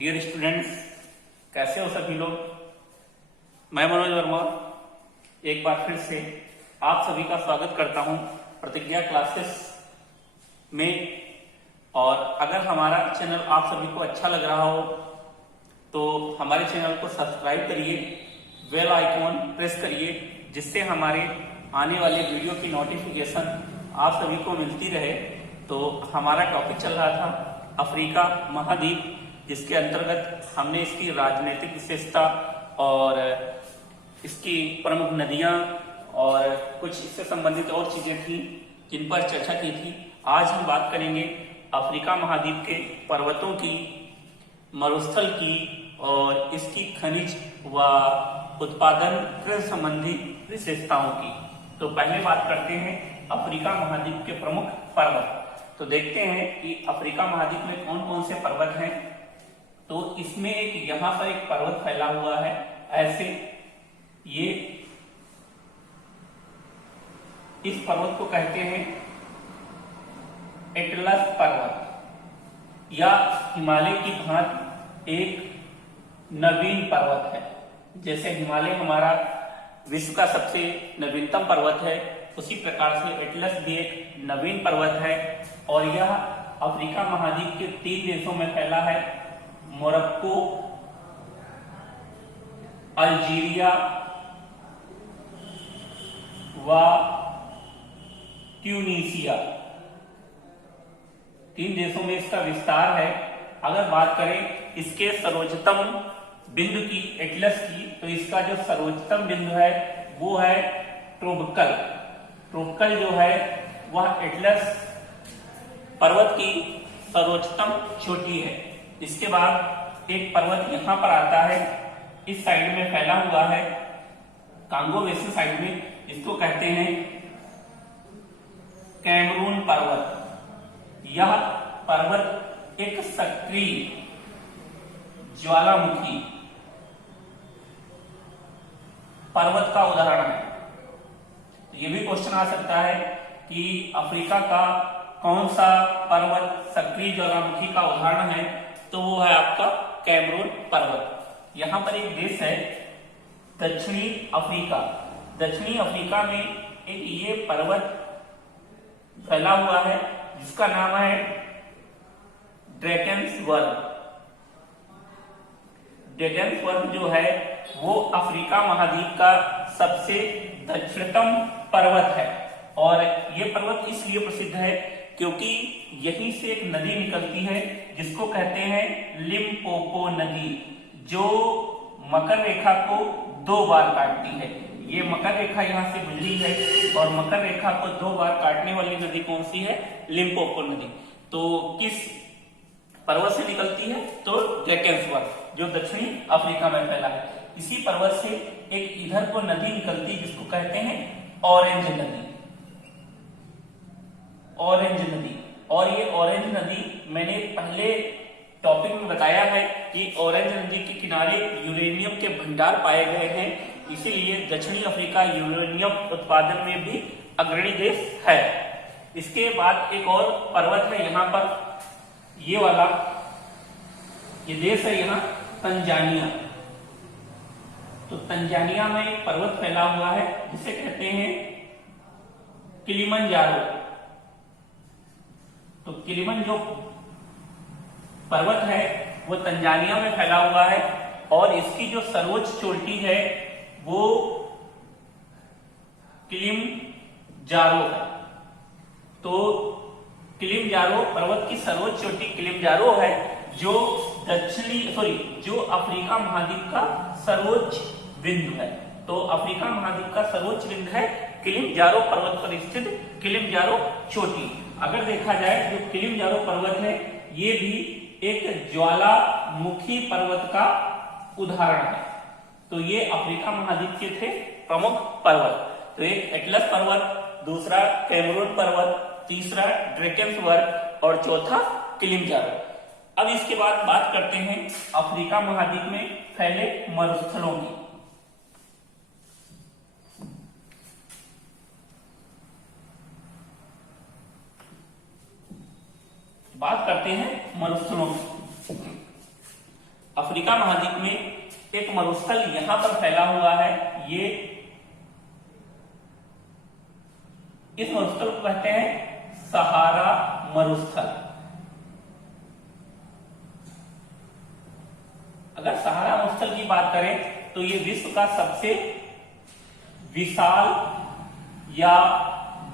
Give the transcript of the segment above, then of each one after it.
Dear students, कैसे हो सभी लोग। मैं मनोज वर्मा एक बार फिर से आप सभी का स्वागत करता हूं प्रतिज्ञा क्लासेस में। और अगर हमारा चैनल आप सभी को अच्छा लग रहा हो तो हमारे चैनल को सब्सक्राइब करिए, बेल आइकॉन प्रेस करिए, जिससे हमारे आने वाले वीडियो की नोटिफिकेशन आप सभी को मिलती रहे। तो हमारा टॉपिक चल रहा था अफ्रीका महाद्वीप, जिसके अंतर्गत हमने इसकी राजनीतिक विशेषता और इसकी प्रमुख नदियां और कुछ इससे संबंधित और चीजें थी जिन पर चर्चा की थी। आज हम बात करेंगे अफ्रीका महाद्वीप के पर्वतों की, मरुस्थल की और इसकी खनिज व उत्पादन कृषि संबंधी विशेषताओं की। तो पहले बात करते हैं अफ्रीका महाद्वीप के प्रमुख पर्वत। तो देखते हैं कि अफ्रीका महाद्वीप में कौन कौन से पर्वत हैं। तो इसमें एक यहाँ पर एक पर्वत फैला हुआ है ऐसे, ये इस पर्वत को कहते हैं एटलस पर्वत या हिमालय की भांति एक नवीन पर्वत है। जैसे हिमालय हमारा विश्व का सबसे नवीनतम पर्वत है, उसी प्रकार से एटलस भी एक नवीन पर्वत है। और यह अफ्रीका महाद्वीप के 3 देशों में फैला है, मोरक्को, अल्जीरिया व ट्यूनीसिया। 3 देशों में इसका विस्तार है। अगर बात करें इसके सर्वोच्चतम बिंदु की, एटलस की, तो इसका जो सर्वोच्चतम बिंदु है वो है ट्रोबकल। ट्रोबकल जो है वह एटलस पर्वत की सर्वोच्चतम चोटी है। इसके बाद एक पर्वत यहां पर आता है, इस साइड में फैला हुआ है, कांगो बेसिन साइड में, इसको कहते हैं कैमरून पर्वत। यह पर्वत एक सक्रिय ज्वालामुखी पर्वत का उदाहरण है। तो ये भी क्वेश्चन आ सकता है कि अफ्रीका का कौन सा पर्वत सक्रिय ज्वालामुखी का उदाहरण है, तो वो है आपका कैमरून पर्वत। यहां पर एक देश है दक्षिणी अफ्रीका। दक्षिणी अफ्रीका में एक ये पर्वत फैला हुआ है जिसका नाम है ड्रैकेंसवर्थ। ड्रैकेंसवर्थ जो है वो अफ्रीका महाद्वीप का सबसे दक्षिणतम पर्वत है। और ये पर्वत इसलिए प्रसिद्ध है क्योंकि यहीं से एक नदी निकलती है जिसको कहते हैं लिम्पोपो नदी, जो मकर रेखा को 2 बार काटती है। ये मकर रेखा यहाँ से गुजरी है और मकर रेखा को 2 बार काटने वाली नदी कौन सी है? लिम्पोपो नदी। तो किस पर्वत से निकलती है? तो ड्रैकेंसवर्थ, जो दक्षिणी अफ्रीका में फैला है। इसी पर्वत से एक इधर को नदी निकलती है जिसको कहते हैं ऑरेंज नदी। ऑरेंज नदी, और ये ऑरेंज नदी मैंने पहले टॉपिक में बताया है कि ऑरेंज नदी के किनारे यूरेनियम के भंडार पाए गए हैं, इसीलिए दक्षिणी अफ्रीका यूरेनियम उत्पादन में भी अग्रणी देश है। इसके बाद एक और पर्वत है यहाँ पर, ये वाला, ये देश है यहाँ तंजानिया। तो तंजानिया में एक पर्वत फैला हुआ है जिसे कहते हैं किलिमंजारो। तो किलिमन जो पर्वत है वो तंजानिया में फैला हुआ है और इसकी जो सर्वोच्च चोटी है वो किलिमंजारो है। तो किलिमंजारो पर्वत की सर्वोच्च चोटी किलिमंजारो है, जो जो अफ्रीका महाद्वीप का सर्वोच्च बिंदु है। तो अफ्रीका महाद्वीप का सर्वोच्च बिंदु है किलिमंजारो पर्वत पर स्थित किलिमंजारो चोटी। अगर देखा जाए जो किलिमंजारो पर्वत है ये भी एक ज्वालामुखी पर्वत का उदाहरण है। तो ये अफ्रीका महाद्वीप के थे प्रमुख पर्वत। तो एक एटलस पर्वत, दूसरा कैमरून पर्वत, तीसरा ड्रैकेंसवर्थ और चौथा किलिमंजारो। अब इसके बाद बात करते हैं अफ्रीका महाद्वीप में फैले मरुस्थलों की। बात करते हैं मरुस्थलों की। अफ्रीका महाद्वीप में एक मरुस्थल यहां पर फैला हुआ है। ये इस मरुस्थल को कहते हैं सहारा मरुस्थल। अगर सहारा मरुस्थल की बात करें तो ये विश्व का सबसे विशाल या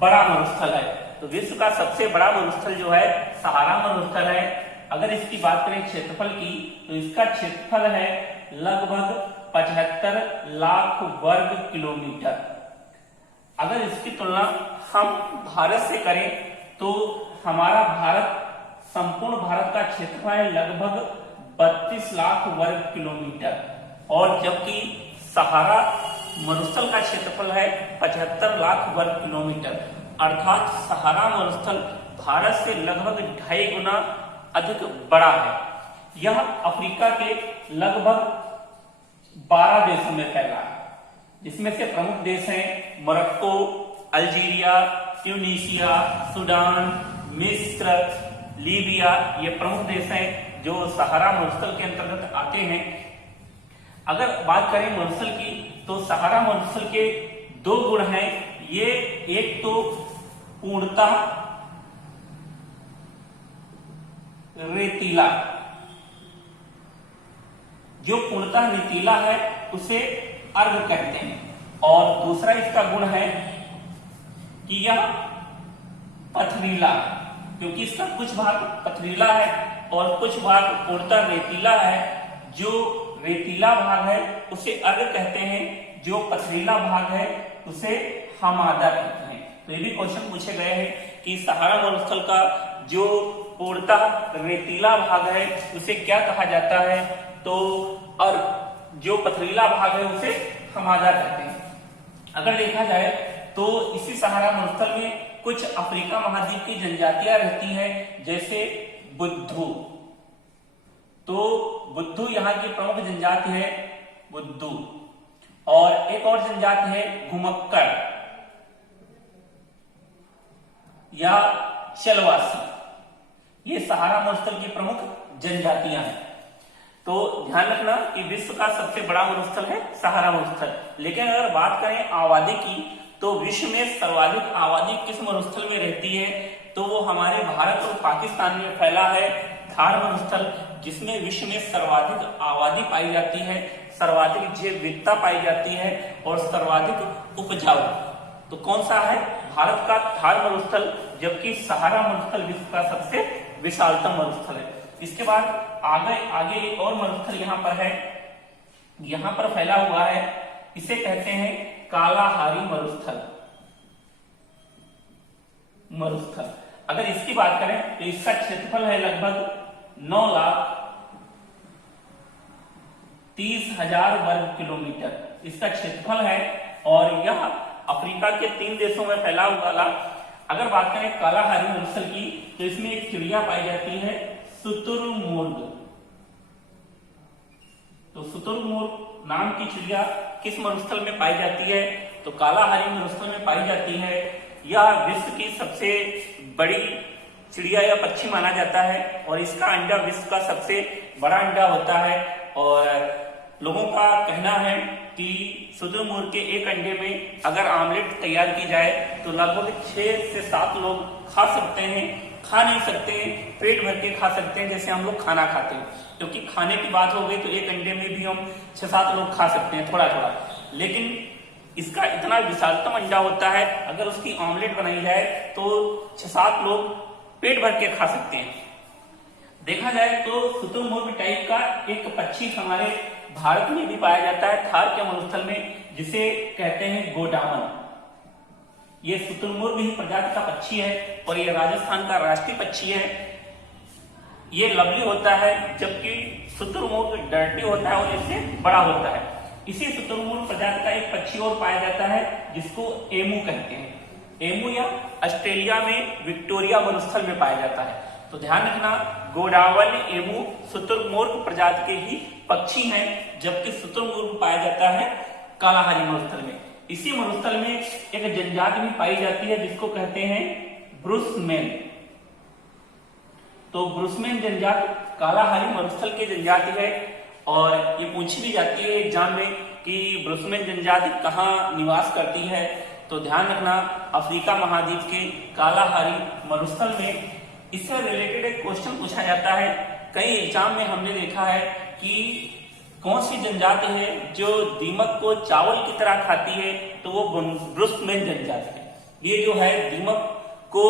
बड़ा मरुस्थल है। तो विश्व का सबसे बड़ा मरुस्थल जो है सहारा मरुस्थल है। अगर इसकी बात करें क्षेत्रफल की तो इसका क्षेत्रफल है लगभग 75 लाख वर्ग किलोमीटर। अगर इसकी तुलना हम भारत से करें तो हमारा भारत, संपूर्ण भारत का क्षेत्रफल है लगभग 32 लाख वर्ग किलोमीटर, और जबकि सहारा मरुस्थल का क्षेत्रफल है 75 लाख वर्ग किलोमीटर। अर्थात सहारा मरुस्थल भारत से लगभग 2.5 गुना अधिक बड़ा है। यह अफ्रीका के लगभग 12 देशों में फैला है, जिसमें से प्रमुख देश हैं मोरक्को, अल्जीरिया, ट्यूनीशिया, सूडान, मिस्र, लीबिया। ये प्रमुख देश हैं जो सहारा मरुस्थल के अंतर्गत आते हैं। अगर बात करें मरुस्थल की तो सहारा मरुस्थल के 2 गुण हैं। ये एक तो पूर्णतः रेतीला, जो पूर्णतः रेतीला है उसे अर्ध कहते हैं, और दूसरा इसका गुण है कि यह पथरीला, क्योंकि इसका कुछ भाग पथरीला है और कुछ भाग पूर्णतः रेतीला है। जो रेतीला भाग है उसे अर्ध कहते हैं, जो पथरीला भाग है उसे हमादा कहते हैं। तो ये भी क्वेश्चन पूछे गए हैं कि सहारा मरुस्थल का जो पूर्णतः रेतीला भाग है उसे क्या कहा जाता है, तो और जो पथरीला भाग है उसे हमादा कहते हैं। अगर देखा जाए तो इसी सहारा मरुस्थल में कुछ अफ्रीका महाद्वीप की जनजातियां रहती हैं, जैसे बुद्धू। तो बुद्धू यहाँ की प्रमुख जनजाति है बुद्धू, और एक और जनजाति है घुमक्कड़ या चलवासी। ये सहारा मरुस्थल की प्रमुख जनजातियां हैं। तो ध्यान रखना कि विश्व का सबसे बड़ा मरुस्थल है सहारा मरुस्थल। लेकिन अगर बात करें आबादी की तो विश्व में सर्वाधिक आबादी किस मरुस्थल में रहती है, तो वो हमारे भारत और पाकिस्तान में फैला है थार मरुस्थल, जिसमें विश्व में सर्वाधिक आबादी पाई जाती है, सर्वाधिक जैव विविधता पाई जाती है और सर्वाधिक उपजाऊ। तो कौन सा है? भारत का थार मरुस्थल, जबकि सहारा मरुस्थल विश्व का सबसे विशालतम मरुस्थल है। इसके बाद आगे एक और मरुस्थल यहाँ पर है, यहाँ पर फैला हुआ है, इसे कहते हैं कालाहारी मरुस्थल। अगर इसकी बात करें तो इसका क्षेत्रफल है लगभग 9,30,000 वर्ग किलोमीटर इसका क्षेत्रफल है, और यह अफ्रीका के 3 देशों में फैला हुआ। अगर बात करें कालाहारी मरुस्थल की तो इसमें एक चिड़िया पाई जाती है शुतुरमुर्ग। तो शुतुरमुर्ग नाम की चिड़िया किस मरुस्थल में पाई जाती है, तो कालाहारी मरुस्थल में पाई जाती है। यह विश्व की सबसे बड़ी चिड़िया या पक्षी माना जाता है, और इसका अंडा विश्व का सबसे बड़ा अंडा होता है। और लोगों का कहना है कि शुतुरमुर्ग के एक अंडे में अगर आमलेट तैयार की जाए तो लगभग 6 से 7 लोग खा सकते हैं। खा नहीं सकते हैं, पेट भर के खा सकते हैं, जैसे हम लोग खाना खाते हैं। क्योंकि खाने की बात हो गई तो एक अंडे में भी हम 6-7 लोग खा सकते हैं, थोड़ा थोड़ा। लेकिन इसका इतना विशालतम अंडा होता है, अगर उसकी ऑमलेट बनाई जाए तो 6-7 लोग पेट भर के खा सकते हैं। देखा जाए तो शुतुरमुर्ग टाइप का एक पक्षी हमारे भारत में भी पाया जाता है थार के मरुस्थल में, जिसे कहते हैं गोडामन। ये शुतुरमुर्ग ही प्रजाति का पक्षी है और ये राजस्थान का राष्ट्रीय पक्षी है। ये लवली होता है, जबकि शुतुरमुर्ग डर्टी होता है और इससे बड़ा होता है। इसी शुतुरमुर्ग प्रजाति का एक पक्षी और पाया जाता है जिसको एमू कहते हैं। एमू या ऑस्ट्रेलिया में विक्टोरिया मरुस्थल में पाया जाता है। तो ध्यान रखना, गोडावन एमू शुतुरमुर्ग प्रजाति के ही पक्षी हैं, जबकि शुतुरमुर्ग पाया जाता है कालाहारी मरुस्थल में। इसी मरुस्थल में एक जनजाति भी पाई जाती है जिसको कहते हैं ब्रुसमैन। तो ब्रुसमैन जनजाति कालाहारी मरुस्थल की जनजाति है, और ये पूछी भी जाती है एग्जाम में कि ब्रुसमैन जनजाति कहाँ निवास करती है। तो ध्यान रखना अफ्रीका महाद्वीप के कालाहारी मरुस्थल में। इससे रिलेटेड एक क्वेश्चन पूछा जाता है कई एग्जाम में, हमने देखा है कि कौन सी जनजाति है जो दीमक को चावल की तरह खाती है, तो वो ब्रुसमैन जनजाति है। ये जो है दीमक को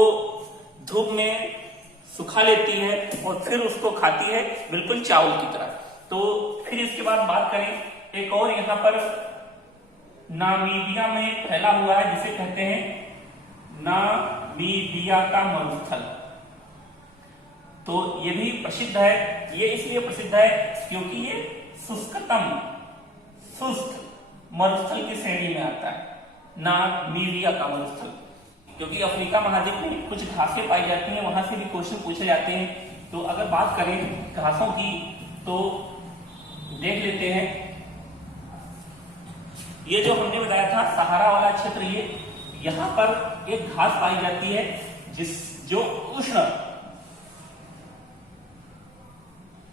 धूप में सुखा लेती है और फिर उसको खाती है बिल्कुल चावल की तरह। तो फिर इसके बाद बात करें एक और, यहाँ पर नामीबिया में फैला हुआ है जिसे कहते हैं नामीबिया का मरुस्थल। तो ये भी प्रसिद्ध है। ये इसलिए प्रसिद्ध है क्योंकि ये शुष्क मरुस्थल की श्रेणी में आता है, नामीबिया का मरुस्थल। क्योंकि अफ्रीका महाद्वीप में कुछ घासें पाई जाती हैं, वहां से भी क्वेश्चन पूछे जाते हैं। तो अगर बात करें घासों की तो देख लेते हैं, ये जो हमने बताया था सहारा वाला क्षेत्र, ये यहां पर एक घास पाई जाती है जो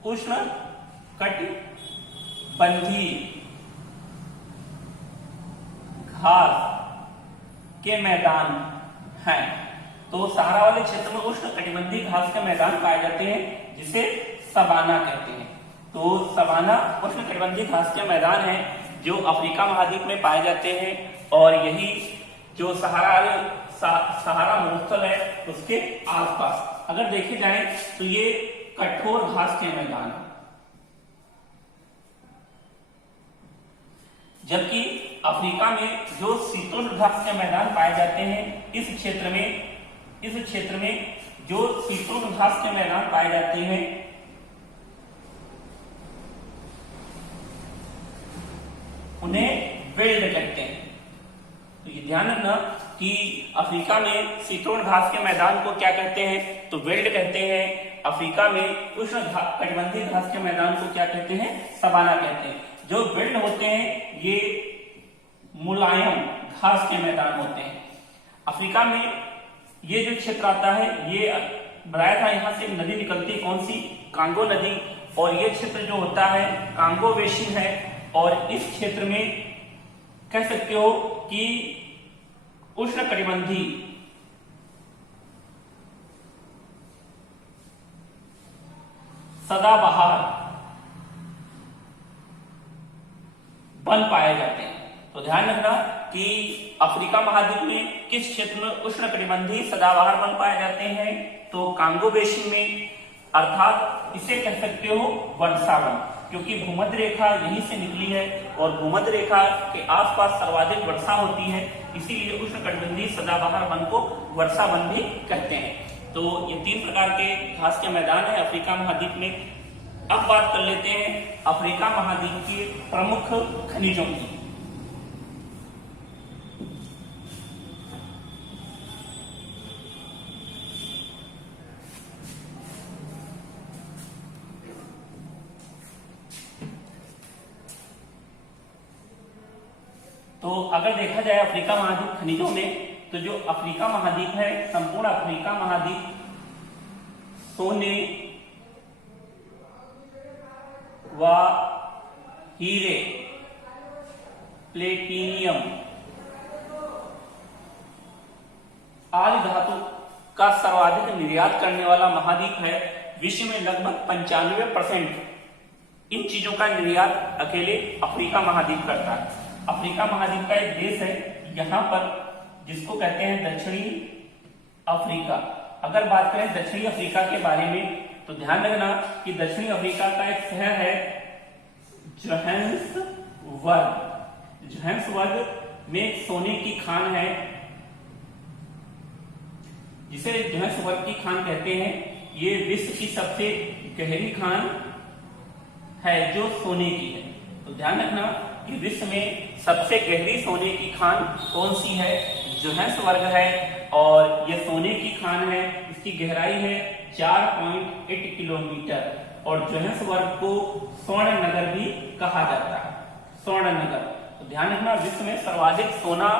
उष्ण कटिबंधीय घास के मैदान हैं। तो सहारा वाले क्षेत्र में उष्ण कटिबंधीय घास के मैदान पाए जाते हैं जिसे सवाना कहते हैं। तो सवाना उष्ण कटिबंधीय घास के मैदान हैं जो अफ्रीका महाद्वीप में पाए जाते हैं, और यही जो सहारा मरुस्थल है उसके आसपास अगर देखे जाए तो ये कठोर घास के मैदान है। जबकि अफ्रीका में जो शीतोष्ण घास के मैदान पाए जाते हैं, इस क्षेत्र में जो शीतोष्ण घास के मैदान पाए जाते हैं उन्हें वेल्ड कहते हैं। तो ये ध्यान रखना कि अफ्रीका में शीतोष्ण घास के मैदान को क्या कहते हैं, तो वेल्ड कहते हैं। अफ्रीका में उष्ण कटिबंधीय घास के मैदान को क्या कहते हैं, सवाना कहते हैं। जो वेल्ड होते हैं ये मुलायम घास के मैदान होते हैं। अफ्रीका में ये जो क्षेत्र आता है, ये बताया था यहां से नदी निकलती कौन सी, कांगो नदी, और ये क्षेत्र जो होता है कांगो बेसिन है। और इस क्षेत्र में कह सकते हो कि उष्ण कटिबंधीय सदाबहार वन पाए जाते हैं। तो ध्यान रखना कि अफ्रीका महाद्वीप में किस क्षेत्र में उष्ण कटिबंधीय सदाबहार वन पाए जाते हैं, तो कांगो बेसिन में, अर्थात इसे कह सकते हो वर्षा वन, क्योंकि भूमध्य रेखा यहीं से निकली है और भूमध्य रेखा के आसपास सर्वाधिक वर्षा होती है, इसीलिए उष्ण कटिबंधीय सदाबहार वन को वर्षा वन भी कहते हैं। तो ये 3 प्रकार के घास के मैदान है अफ्रीका महाद्वीप में। अब बात कर लेते हैं अफ्रीका महाद्वीप के प्रमुख खनिजों की। तो अगर देखा जाए अफ्रीका महाद्वीप खनिजों में, तो जो अफ्रीका महाद्वीप है, संपूर्ण अफ्रीका महाद्वीप सोने व हीरे, प्लेटिनियम आदि धातु का सर्वाधिक निर्यात करने वाला महाद्वीप है। विश्व में लगभग 95% इन चीजों का निर्यात अकेले अफ्रीका महाद्वीप करता है। अफ्रीका महाद्वीप का एक देश है यहाँ पर जिसको कहते हैं दक्षिणी अफ्रीका। अगर बात करें दक्षिणी अफ्रीका के बारे में, तो ध्यान रखना कि दक्षिणी अफ्रीका का एक शहर है जोहान्सबर्ग। जोहान्सबर्ग में सोने की खान है, जिसे जोहान्सबर्ग की खान कहते हैं। ये विश्व की सबसे गहरी खान है जो सोने की है। तो ध्यान रखना कि विश्व में सबसे गहरी सोने की खान कौन सी है, जोहान्सबर्ग है, और ये सोने की खान है। इसकी गहराई है 4.8 किलोमीटर, और जोहान्सबर्ग को स्वर्ण नगर भी कहा जाता है, स्वर्ण नगर। तो ध्यान रखना विश्व में सर्वाधिक सोना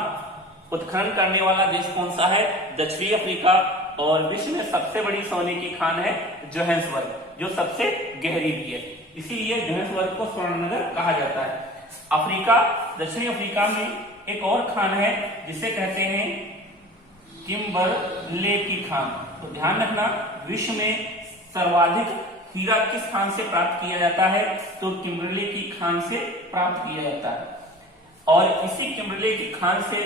उत्खनन करने वाला देश कौन सा है, दक्षिणी अफ्रीका, और विश्व में सबसे बड़ी सोने की खान है जोहान्सबर्ग, जो सबसे गहरी भी है। इसीलिए जोहान्सबर्ग को स्वर्ण नगर कहा जाता है। अफ्रीका, दक्षिणी अफ्रीका में एक और खान है जिसे कहते हैं किम्बरले खान। तो ध्यान रखना, विश्व में सर्वाधिक हीरा किस खान से प्राप्त किया जाता है? तो किम्बरले खान से प्राप्त किया जाता है। और इसी किम्बरले खान से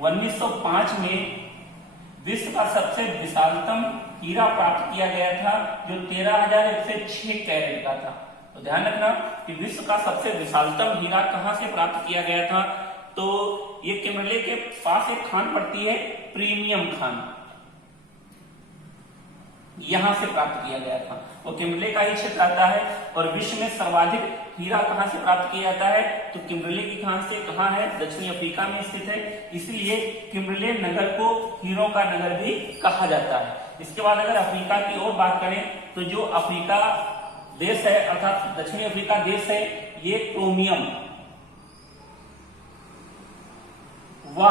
1905 में विश्व का सबसे विशालतम हीरा प्राप्त किया गया था, जो 13,106 कैरेट का था। तो ध्यान रखना कि विश्व का सबसे विशालतम हीरा कहां से प्राप्त किया गया था? तो ये किम्बरले के पास एक खान पड़ती है, प्रीमियम खान, यहां से प्राप्त किया गया था। वो किम्बरले का ही क्षेत्र आता है। और विश्व में सर्वाधिक हीरा कहां से प्राप्त किया जाता है? तो किम्बरले की खान से। कहां है? दक्षिणी अफ्रीका में स्थित है। इसलिए किम्बरले नगर को हीरों का नगर भी कहा जाता है। इसके बाद अगर अफ्रीका की और बात करें तो जो अफ्रीका देश है अर्थात दक्षिणी अफ्रीका देश है, ये क्रोमियम व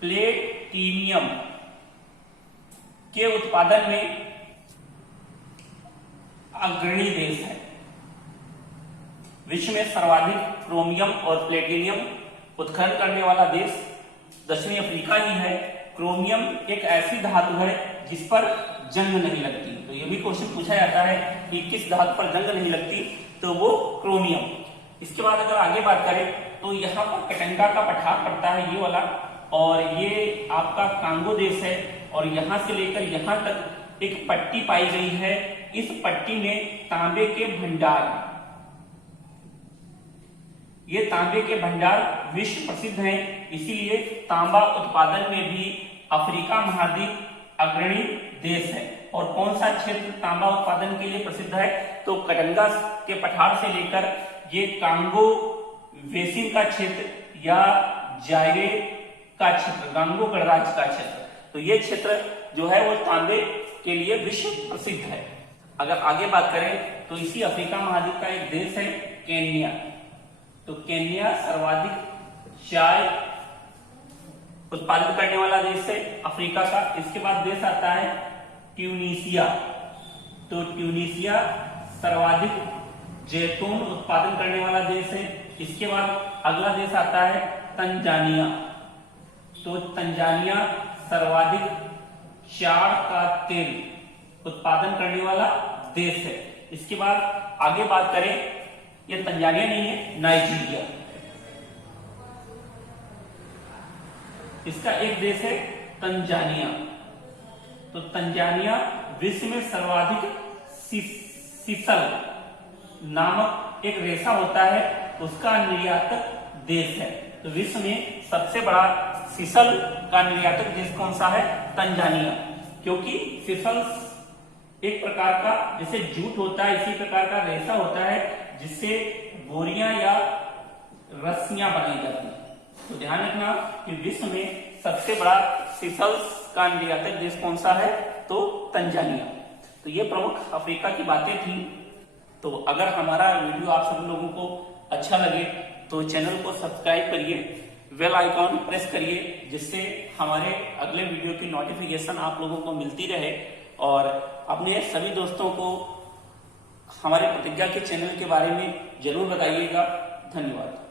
प्लेटिनियम के उत्पादन में अग्रणी देश है। विश्व में सर्वाधिक क्रोमियम और प्लेटिनियम उत्खनन करने वाला देश दक्षिणी अफ्रीका ही है। क्रोमियम एक ऐसी धातु है जिस पर जंग नहीं लगती। तो ये भी क्वेश्चन पूछा जाता है कि किस धातु पर जंग नहीं लगती, तो वो क्रोमियम। इसके बाद अगर आगे बात करें तो यहाँ पर कटंगा का पठार पड़ता है, ये वाला, और ये आपका कांगो देश है। और यहां से लेकर यहां तक एक पट्टी पाई गई है। इस पट्टी में तांबे के भंडार, ये तांबे के भंडार विश्व प्रसिद्ध हैं। इसीलिए तांबा उत्पादन में भी अफ्रीका महाद्वीप अग्रणी देश है। और कौन सा क्षेत्र तांबा उत्पादन के लिए प्रसिद्ध है? तो कटंगा के पठार से लेकर ये कांगो बेसिन का क्षेत्र या जायरे का क्षेत्र, कांगो गणराज्य का क्षेत्र, तो ये क्षेत्र जो है वो तांबे के लिए विश्व प्रसिद्ध है। अगर आगे बात करें तो इसी अफ्रीका महाद्वीप का एक देश है केन्या। तो केन्या सर्वाधिक चाय उत्पादन करने वाला देश है अफ्रीका का। इसके बाद देश आता है ट्यूनीशिया। तो ट्यूनीशिया सर्वाधिक जैतून उत्पादन करने वाला देश है। इसके बाद अगला देश आता है तंजानिया। तो तंजानिया सर्वाधिक चार का तेल उत्पादन करने वाला देश है। इसके बाद आगे बात करें, ये तंजानिया नहीं है, नाइजीरिया, इसका एक देश है तंजानिया। तो तंजानिया विश्व में सर्वाधिक सीसल नामक एक रेशा होता है, उसका निर्यातक देश है। तो विश्व में सबसे बड़ा सीसल का निर्यातक देश कौन सा है? तंजानिया। क्योंकि सीसल एक प्रकार का जैसे जूट होता है, इसी प्रकार का रेशा होता है जिससे बोरियां या रस्सियां बनाई जाती है। तो ध्यान रखना कि विश्व में सबसे बड़ा सीसल का निर्यातक देश कौन सा है? तो तंजानिया। तो ये प्रमुख अफ्रीका की बातें थी। तो अगर हमारा वीडियो आप सभी लोगों को अच्छा लगे तो चैनल को सब्सक्राइब करिए, बेल आइकॉन प्रेस करिए, जिससे हमारे अगले वीडियो की नोटिफिकेशन आप लोगों को मिलती रहे। और अपने सभी दोस्तों को हमारे प्रतिज्ञा के चैनल के बारे में जरूर बताइएगा। धन्यवाद।